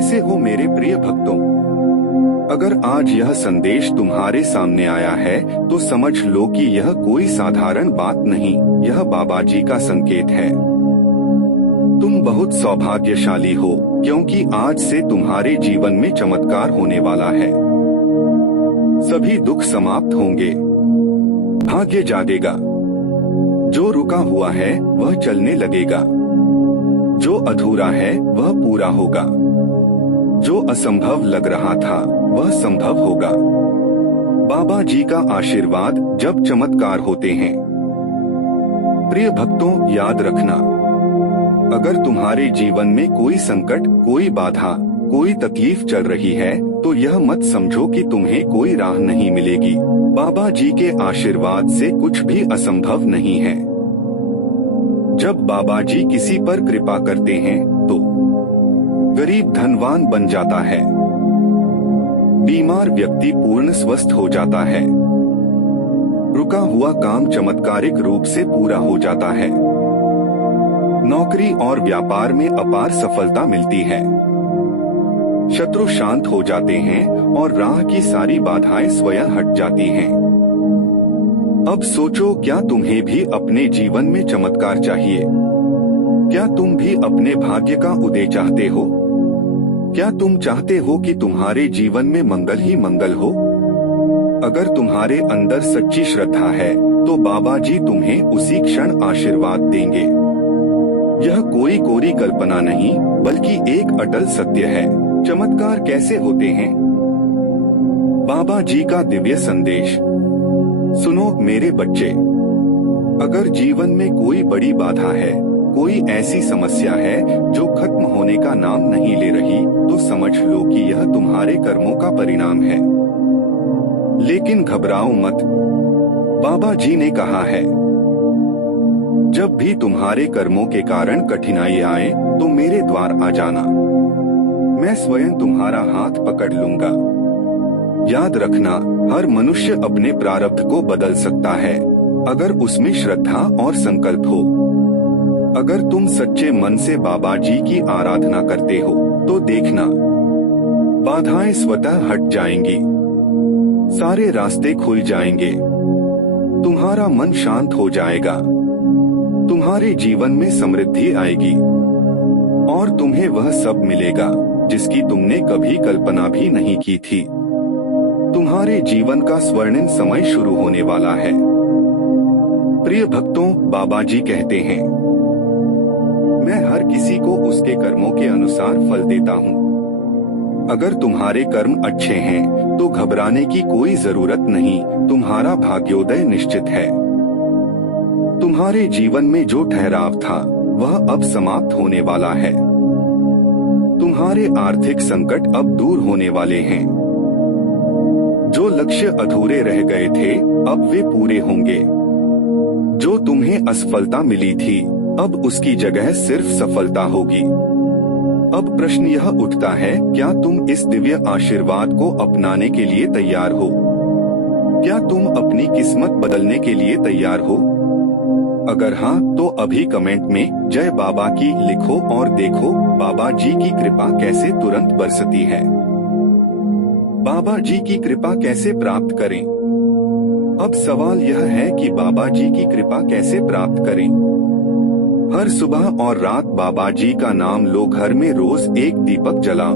कैसे हो मेरे प्रिय भक्तों? अगर आज यह संदेश तुम्हारे सामने आया है तो समझ लो कि यह कोई साधारण बात नहीं, यह बाबा जी का संकेत है। तुम बहुत सौभाग्यशाली हो क्योंकि आज से तुम्हारे जीवन में चमत्कार होने वाला है। सभी दुख समाप्त होंगे, भाग्य जागेगा। जो रुका हुआ है वह चलने लगेगा, जो अधूरा है वह पूरा होगा, जो असंभव लग रहा था वह संभव होगा। बाबा जी का आशीर्वाद जब चमत्कार होते हैं। प्रिय भक्तों, याद रखना, अगर तुम्हारे जीवन में कोई संकट, कोई बाधा, कोई तकलीफ चल रही है तो यह मत समझो कि तुम्हें कोई राह नहीं मिलेगी। बाबा जी के आशीर्वाद से कुछ भी असंभव नहीं है। जब बाबा जी किसी पर कृपा करते हैं तो गरीब धनवान बन जाता है, बीमार व्यक्ति पूर्ण स्वस्थ हो जाता है, रुका हुआ काम चमत्कारिक रूप से पूरा हो जाता है, नौकरी और व्यापार में अपार सफलता मिलती है, शत्रु शांत हो जाते हैं और राह की सारी बाधाएं स्वयं हट जाती हैं। अब सोचो, क्या तुम्हें भी अपने जीवन में चमत्कार चाहिए? क्या तुम भी अपने भाग्य का उदय चाहते हो? क्या तुम चाहते हो कि तुम्हारे जीवन में मंगल ही मंगल हो? अगर तुम्हारे अंदर सच्ची श्रद्धा है तो बाबा जी तुम्हें उसी क्षण आशीर्वाद देंगे। यह कोई कोरी कल्पना नहीं बल्कि एक अटल सत्य है। चमत्कार कैसे होते हैं? बाबा जी का दिव्य संदेश। सुनो मेरे बच्चे, अगर जीवन में कोई बड़ी बाधा है, कोई ऐसी समस्या है जो खत्म होने का नाम नहीं ले रही, तो समझ लो कि यह तुम्हारे कर्मों का परिणाम है। लेकिन घबराओ मत, बाबा जी ने कहा है, जब भी तुम्हारे कर्मों के कारण कठिनाई आए तो मेरे द्वार आ जाना, मैं स्वयं तुम्हारा हाथ पकड़ लूंगा। याद रखना, हर मनुष्य अपने प्रारब्ध को बदल सकता है अगर उसमें श्रद्धा और संकल्प हो। अगर तुम सच्चे मन से बाबा जी की आराधना करते हो तो देखना, बाधाएं स्वतः हट जाएंगी, सारे रास्ते खुल जाएंगे, तुम्हारा मन शांत हो जाएगा, तुम्हारे जीवन में समृद्धि आएगी और तुम्हें वह सब मिलेगा जिसकी तुमने कभी कल्पना भी नहीं की थी। तुम्हारे जीवन का स्वर्णिम समय शुरू होने वाला है। प्रिय भक्तों, बाबा जी कहते हैं, मैं हर किसी को उसके कर्मों के अनुसार फल देता हूँ। अगर तुम्हारे कर्म अच्छे हैं तो घबराने की कोई जरूरत नहीं, तुम्हारा भाग्योदय निश्चित है। तुम्हारे जीवन में जो ठहराव था वह अब समाप्त होने वाला है। तुम्हारे आर्थिक संकट अब दूर होने वाले हैं। जो लक्ष्य अधूरे रह गए थे अब वे पूरे होंगे। जो तुम्हें असफलता मिली थी अब उसकी जगह सिर्फ सफलता होगी। अब प्रश्न यह उठता है, क्या तुम इस दिव्य आशीर्वाद को अपनाने के लिए तैयार हो? क्या तुम अपनी किस्मत बदलने के लिए तैयार हो? अगर हाँ तो अभी कमेंट में जय बाबा की लिखो और देखो बाबा जी की कृपा कैसे तुरंत बरसती है। बाबा जी की कृपा कैसे प्राप्त करें? अब सवाल यह है कि बाबा जी की कृपा कैसे प्राप्त करें? हर सुबह और रात बाबा जी का नाम लो, घर में रोज एक दीपक जलाओ।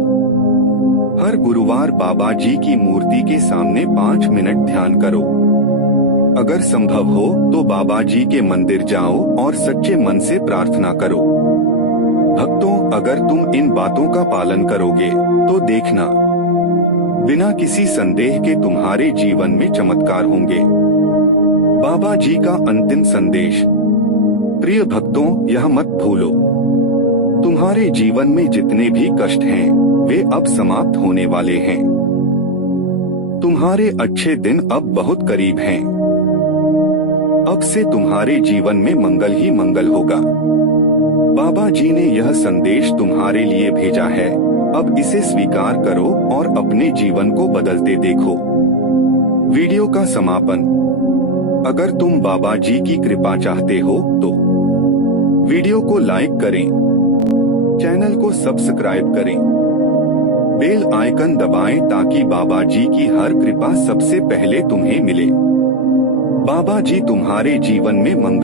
हर गुरुवार बाबा जी की मूर्ति के सामने 5 मिनट ध्यान करो। अगर संभव हो तो बाबा जी के मंदिर जाओ और सच्चे मन से प्रार्थना करो। भक्तों, अगर तुम इन बातों का पालन करोगे तो देखना, बिना किसी संदेह के तुम्हारे जीवन में चमत्कार होंगे। बाबा जी का अंतिम संदेश। प्रिय भक्तों, यह मत भूलो, तुम्हारे जीवन में जितने भी कष्ट हैं वे अब समाप्त होने वाले हैं। तुम्हारे अच्छे दिन अब बहुत करीब हैं। अब से तुम्हारे जीवन में मंगल ही मंगल होगा। बाबा जी ने यह संदेश तुम्हारे लिए भेजा है, अब इसे स्वीकार करो और अपने जीवन को बदलते देखो। वीडियो का समापन। अगर तुम बाबा जी की कृपा चाहते हो तो वीडियो को लाइक करें, चैनल को सब्सक्राइब करें बेल आइकन दबाएं ताकि बाबा जी की हर कृपा सबसे पहले तुम्हें मिले। बाबा जी तुम्हारे जीवन में मंगल